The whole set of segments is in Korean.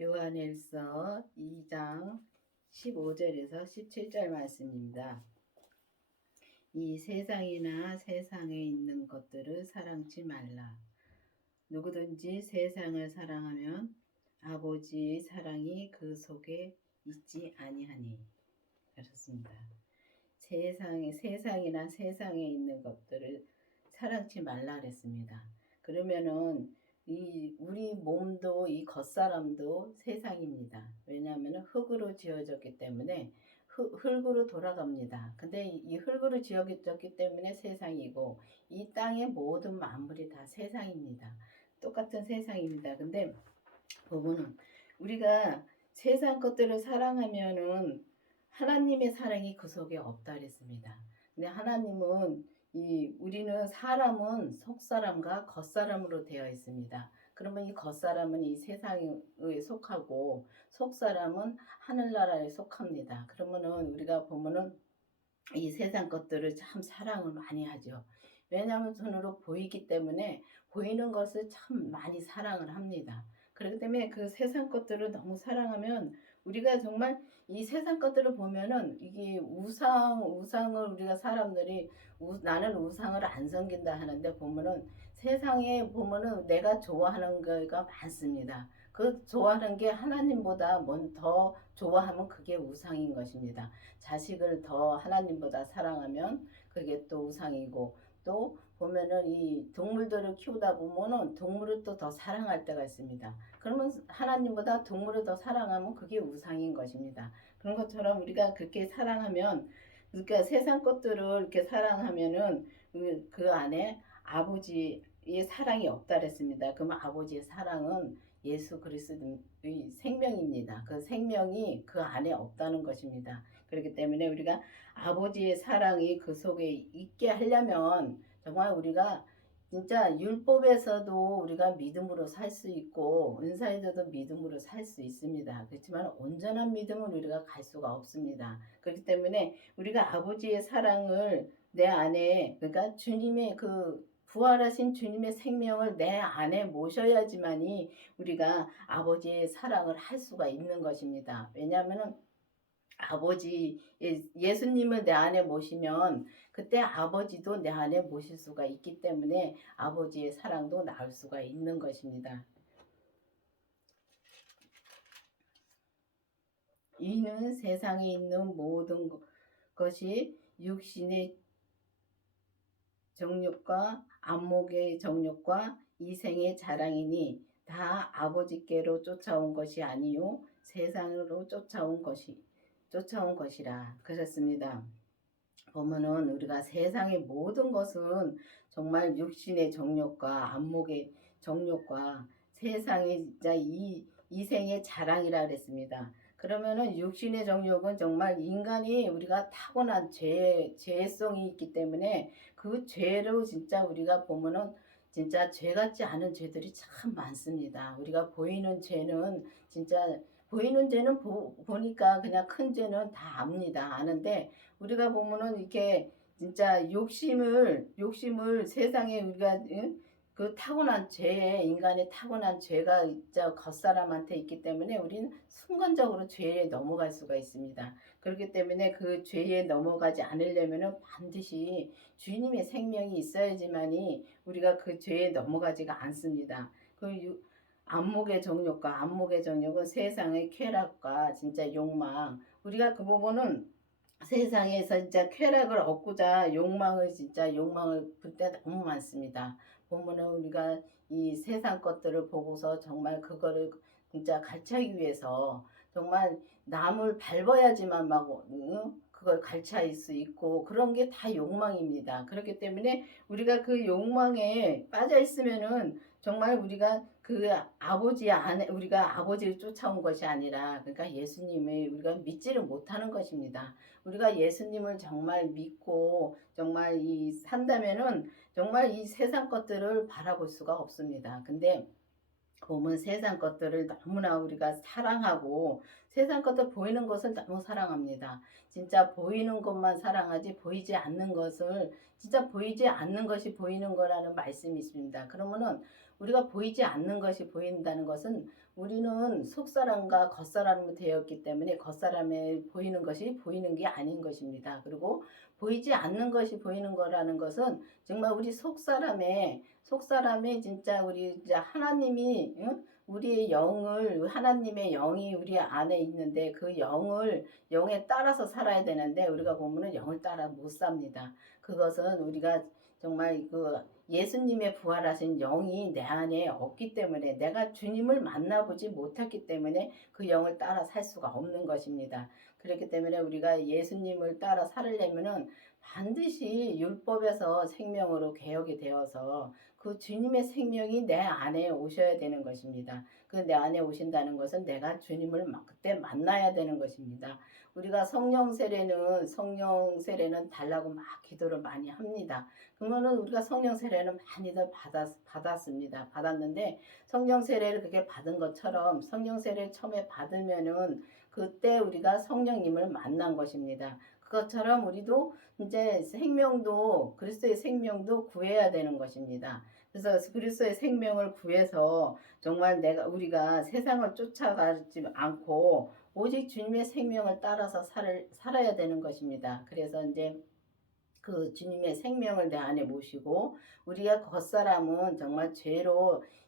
요한일서 2장 15절에서 17절 말씀입니다. 이 세상이나 세상에 있는 것들을 사랑치 말라. 누구든지 세상을 사랑하면 아버지의 사랑이 그 속에 있지 아니하니. 그렇습니다. 세상이나 세상에 있는 것들을 사랑치 말라 그랬습니다. 그러면은 우리 몸도 이 겉사람도 세상입니다. 왜냐하면 흙으로 지어졌기 때문에 흙으로 돌아갑니다. 근데 이 흙으로 지어졌기 때문에 세상이고 이 땅의 모든 만물이 다 세상입니다. 똑같은 세상입니다. 근데 보면은 우리가 세상 것들을 사랑하면은 하나님의 사랑이 그 속에 없다 그랬습니다. 근데 하나님은 우리는 사람은 속사람과 겉사람으로 되어 있습니다. 그러면 이 겉사람은 이 세상에 속하고 속사람은 하늘나라에 속합니다. 그러면은 우리가 보면은 이 세상 것들을 참 사랑을 많이 하죠. 왜냐하면 손으로 보이기 때문에 보이는 것을 참 많이 사랑을 합니다. 그렇기 때문에 그 세상 것들을 너무 사랑하면 우리가 정말 이 세상 것들을 보면은 이게 우상을 우리가 사람들이 나는 우상을 안 섬긴다 하는데 보면은 세상에 보면은 내가 좋아하는 거가 많습니다. 그 좋아하는 게 하나님보다 더 좋아하면 그게 우상인 것입니다. 자식을 더 하나님보다 사랑하면 그게 또 우상이고, 또 보면은 이 동물들을 키우다 보면은 동물을 또 더 사랑할 때가 있습니다. 그러면 하나님보다 동물을 더 사랑하면 그게 우상인 것입니다. 그런 것처럼 우리가 그렇게 사랑하면, 그러니까 세상 것들을 이렇게 사랑하면은 그 안에 아버지의 사랑이 없다 그랬습니다. 그러면 아버지의 사랑은 예수 그리스도의 생명입니다. 그 생명이 그 안에 없다는 것입니다. 그렇기 때문에 우리가 아버지의 사랑이 그 속에 있게 하려면 정말 우리가 진짜 율법에서도 우리가 믿음으로 살 수 있고 은사에서도 믿음으로 살 수 있습니다. 그렇지만 온전한 믿음은 우리가 갈 수가 없습니다. 그렇기 때문에 우리가 아버지의 사랑을 내 안에, 그러니까 주님의 부활하신 주님의 생명을 내 안에 모셔야지만이 우리가 아버지의 사랑을 할 수가 있는 것입니다. 왜냐하면 예수님을 내 안에 모시면 그때 아버지도 내 안에 모실 수가 있기 때문에 아버지의 사랑도 나올 수가 있는 것입니다. 이는 세상에 있는 모든 것이 육신의 정욕과 안목의 정욕과 이생의 자랑이니 다 아버지께로 쫓아온 것이 아니요 세상으로 쫓아온 것이라. 그렇습니다. 보면은 우리가 세상의 모든 것은 정말 육신의 정욕과 안목의 정욕과 세상의 진짜 이생의 자랑이라 그랬습니다. 그러면은 육신의 정욕은 정말 인간이 우리가 타고난 죄성이 있기 때문에 그 죄로 진짜 우리가 보면은 진짜 죄 같지 않은 죄들이 참 많습니다. 우리가 보이는 죄는 진짜 보이는 죄는 보니까 그냥 큰 죄는 다 압니다. 아는데 우리가 보면은 이렇게 진짜 욕심을 세상에 우리가 그 타고난 인간의 타고난 죄가 진짜 겉사람한테 있기 때문에 우리는 순간적으로 죄에 넘어갈 수가 있습니다. 그렇기 때문에 그 죄에 넘어가지 않으려면은 반드시 주님의 생명이 있어야지만이 우리가 그 죄에 넘어가지가 않습니다. 안목의 정욕은 세상의 쾌락과 진짜 욕망. 우리가 그 부분은 세상에서 진짜 쾌락을 얻고자 욕망을 불 때 너무 많습니다. 보면은 우리가 이 세상 것들을 보고서 정말 그거를 진짜 갈취하기 위해서 정말 남을 밟아야지만 그걸 갈취할 수 있고 그런 게 다 욕망입니다. 그렇기 때문에 우리가 그 욕망에 빠져 있으면은 정말 우리가 우리가 아버지를 쫓아온 것이 아니라 그러니까 예수님을 우리가 믿지를 못하는 것입니다. 우리가 예수님을 정말 믿고 정말 산다면은 정말 이 세상 것들을 바라볼 수가 없습니다. 근데 보면 세상 것들을 너무나 우리가 사랑하고 세상 것들 보이는 것을 너무 사랑합니다. 진짜 보이는 것만 사랑하지 보이지 않는 것을 진짜 보이지 않는 것이 보이는 거라는 말씀이 있습니다. 그러면은 우리가 보이지 않는 것이 보인다는 것은 우리는 속사람과 겉사람이 되었기 때문에 겉사람에 보이는 것이 보이는 게 아닌 것입니다. 그리고 보이지 않는 것이 보이는 거라는 것은 정말 우리 속사람의 진짜 우리 이제 하나님이, 응? 우리의 영을, 하나님의 영이 우리 안에 있는데 그 영에 따라서 살아야 되는데 우리가 보면은 영을 따라 못 삽니다. 그것은 우리가 정말 그 예수님의 부활하신 영이 내 안에 없기 때문에, 내가 주님을 만나보지 못했기 때문에 그 영을 따라 살 수가 없는 것입니다. 그렇기 때문에 우리가 예수님을 따라 살려면은 반드시 율법에서 생명으로 개혁이 되어서 그 주님의 생명이 내 안에 오셔야 되는 것입니다. 그 내 안에 오신다는 것은 내가 주님을 그때 만나야 되는 것입니다. 우리가 성령 세례는 달라고 막 기도를 많이 합니다. 그러면은 우리가 성령 세례는 많이들 받았습니다. 받았는데 성령 세례를 그렇게 받은 것처럼 성령 세례를 처음에 받으면은 그때 우리가 성령님을 만난 것입니다. 그것처럼 우리도 이제 그리스도의 생명도 구해야 되는 것입니다. 그래서 그리스도의 생명을 구해서 정말 우리가 세상을 쫓아가지 않고 오직 주님의 생명을 따라서 살아야 되는 것입니다. 그래서 이제 그 주님의 생명을 내 안에 모시고, 우리가 겉사람은 정말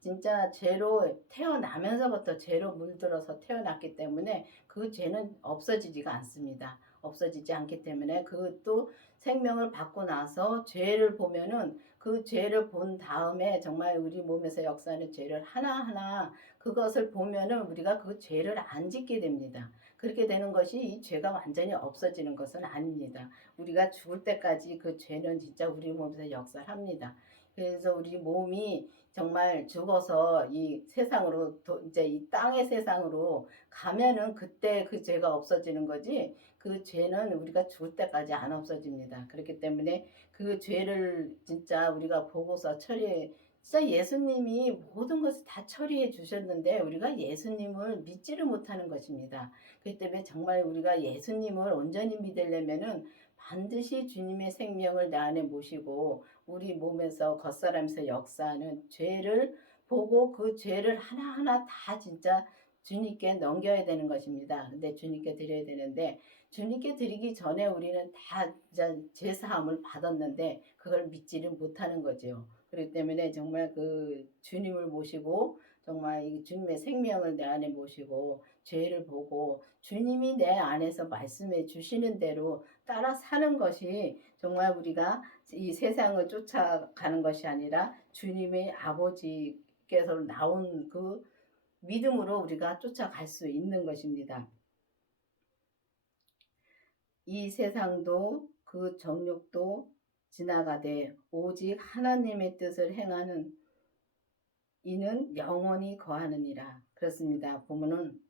진짜 죄로 태어나면서부터 죄로 물들어서 태어났기 때문에 그 죄는 없어지지가 않습니다. 없어지지 않기 때문에 그것도 생명을 받고 나서 죄를 보면은 그 죄를 본 다음에 정말 우리 몸에서 역사하는 죄를 하나하나 그것을 보면은 우리가 그 죄를 안 짓게 됩니다. 그렇게 되는 것이 이 죄가 완전히 없어지는 것은 아닙니다. 우리가 죽을 때까지 그 죄는 진짜 우리 몸에서 역사를 합니다. 그래서 우리 몸이 정말 죽어서 이 세상으로 이제 이 땅의 세상으로 가면은 그때 그 죄가 없어지는 거지, 그 죄는 우리가 죽을 때까지 안 없어집니다. 그렇기 때문에 그 죄를 진짜 우리가 보고서 진짜 예수님이 모든 것을 다 처리해 주셨는데 우리가 예수님을 믿지를 못하는 것입니다. 그렇기 때문에 정말 우리가 예수님을 온전히 믿으려면은 반드시 주님의 생명을 내 안에 모시고 우리 몸에서 겉사람에서 역사하는 죄를 보고 그 죄를 하나하나 다 진짜 주님께 넘겨야 되는 것입니다. 근데 주님께 드려야 되는데 주님께 드리기 전에 우리는 다 제사함을 받았는데 그걸 믿지를 못하는 거죠. 그렇기 때문에 정말 그 주님을 모시고 정말 이 주님의 생명을 내 안에 모시고 죄를 보고 주님이 내 안에서 말씀해 주시는 대로 따라 사는 것이 정말 우리가 이 세상을 쫓아가는 것이 아니라 주님의 아버지께서 나온 그 믿음으로 우리가 쫓아갈 수 있는 것입니다. 이 세상도 그 정욕도 지나가되 오직 하나님의 뜻을 행하는 이는 영원히 거하느니라. 그렇습니다. 보면은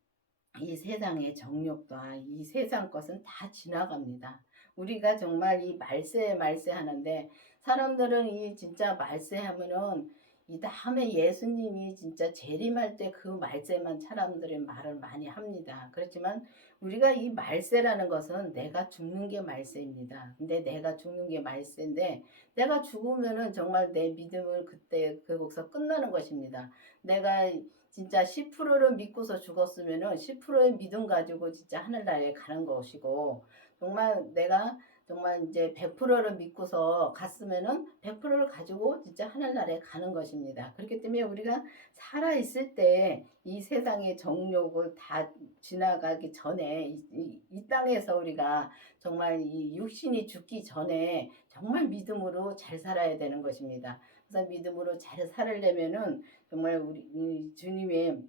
이 세상의 정욕과 이 세상 것은 다 지나갑니다. 우리가 정말 이 말세 하는데 사람들은 이 진짜 말세 하면은 이 다음에 예수님이 진짜 재림할 때 그 말세만 사람들이 말을 많이 합니다. 그렇지만 우리가 이 말세라는 것은 내가 죽는 게 말세입니다. 근데 내가 죽는 게 말세인데 내가 죽으면은 정말 내 믿음을 그때 거기서 끝나는 것입니다. 내가 진짜 10%를 믿고서 죽었으면은 10%의 믿음 가지고 진짜 하늘나라에 가는 것이고, 정말 내가 정말 이제 100%를 믿고서 갔으면은 100%를 가지고 진짜 하늘나라에 가는 것입니다. 그렇기 때문에 우리가 살아있을 때 이 세상의 정욕을 다 지나가기 전에 이 땅에서 우리가 정말 이 육신이 죽기 전에 정말 믿음으로 잘 살아야 되는 것입니다. 그래서 믿음으로 잘 살려면은 정말 우리 주님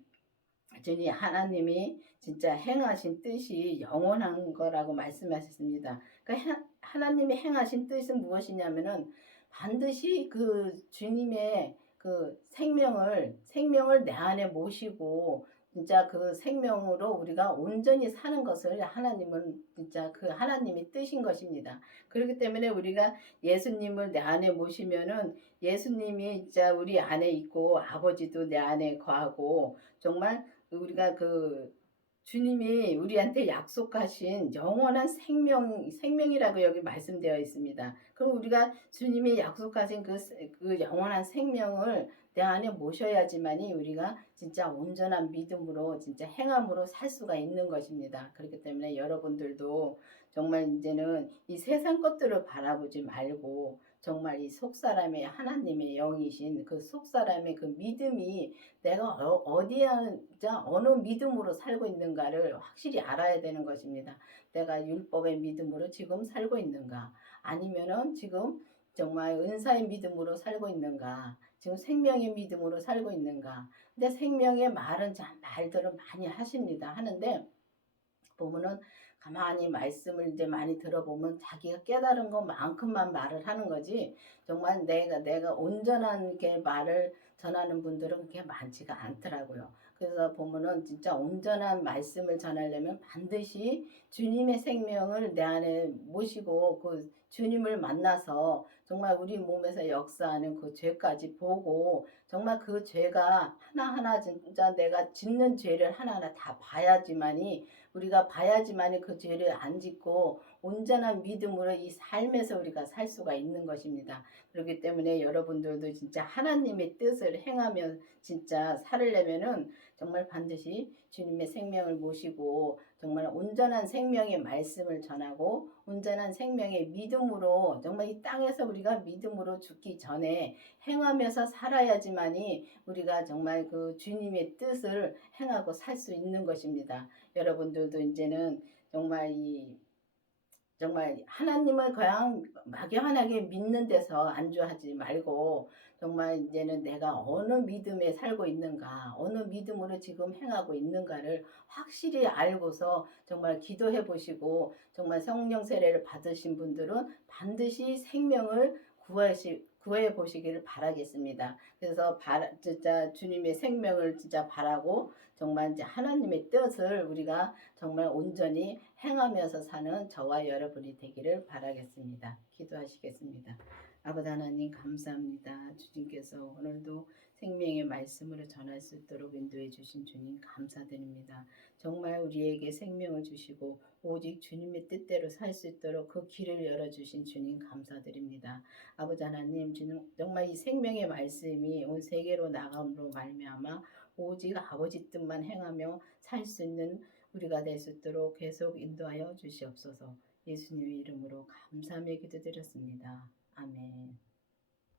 하나님이 진짜 행하신 뜻이 영원한 거라고 말씀하셨습니다. 그러니까 하나님이 행하신 뜻은 무엇이냐면은 반드시 그 주님의 그 생명을 내 안에 모시고 진짜 그 생명으로 우리가 온전히 사는 것을 하나님은 진짜 그 하나님의 뜻인 것입니다. 그렇기 때문에 우리가 예수님을 내 안에 모시면은 예수님이 진짜 우리 안에 있고 아버지도 내 안에 거하고 정말 우리가 그 주님이 우리한테 약속하신 영원한 생명이라고 여기 말씀되어 있습니다. 그럼 우리가 주님이 약속하신 그 영원한 생명을 내 안에 모셔야지만이 우리가 진짜 온전한 믿음으로 진짜 행함으로 살 수가 있는 것입니다. 그렇기 때문에 여러분들도 정말 이제는 이 세상 것들을 바라보지 말고 정말 이 속사람의 하나님의 영이신 그 속사람의 그 믿음이 내가 어디에 어느 믿음으로 살고 있는가를 확실히 알아야 되는 것입니다. 내가 율법의 믿음으로 지금 살고 있는가, 아니면은 지금 정말 은사의 믿음으로 살고 있는가, 지금 생명의 믿음으로 살고 있는가. 근데 생명의 말은 참 말들을 많이 하십니다. 하는데 보면은 가만히 말씀을 이제 많이 들어보면 자기가 깨달은 것만큼만 말을 하는 거지, 정말 내가 온전한 게 말을 전하는 분들은 그렇게 많지가 않더라고요. 그래서 보면은 진짜 온전한 말씀을 전하려면 반드시 주님의 생명을 내 안에 모시고 그 주님을 만나서 정말 우리 몸에서 역사하는 그 죄까지 보고 정말 그 죄가 하나하나 진짜 내가 짓는 죄를 하나하나 다 봐야지만이, 우리가 봐야지만 그 죄를 안 짓고 온전한 믿음으로 이 삶에서 우리가 살 수가 있는 것입니다. 그렇기 때문에 여러분들도 진짜 하나님의 뜻을 행하며 진짜 살으려면은 정말 반드시 주님의 생명을 모시고 정말 온전한 생명의 말씀을 전하고 온전한 생명의 믿음으로 정말 이 땅에서 우리가 믿음으로 죽기 전에 행하면서 살아야지만이 우리가 정말 그 주님의 뜻을 행하고 살 수 있는 것입니다. 여러분들도 이제는 정말 정말 하나님을 그냥 막연하게 믿는 데서 안주하지 말고 정말 이제는 내가 어느 믿음에 살고 있는가, 어느 믿음으로 지금 행하고 있는가를 확실히 알고서 정말 기도해 보시고, 정말 성령 세례를 받으신 분들은 반드시 생명을 구해 보시기를 바라겠습니다. 그래서 진짜 주님의 생명을 진짜 바라고 정말 이제 하나님의 뜻을 우리가 정말 온전히 행하면서 사는 저와 여러분이 되기를 바라겠습니다. 기도하시겠습니다. 아버지 하나님 감사합니다. 주님께서 오늘도 생명의 말씀으로 전할 수 있도록 인도해 주신 주님 감사드립니다. 정말 우리에게 생명을 주시고 오직 주님의 뜻대로 살 수 있도록 그 길을 열어주신 주님 감사드립니다. 아버지 하나님, 정말 이 생명의 말씀이 온 세계로 나감으로 말미암아 오직 아버지 뜻만 행하며 살 수 있는 우리가 될 수 있도록 계속 인도하여 주시옵소서. 예수님의 이름으로 감사하며 기도드렸습니다. 아멘.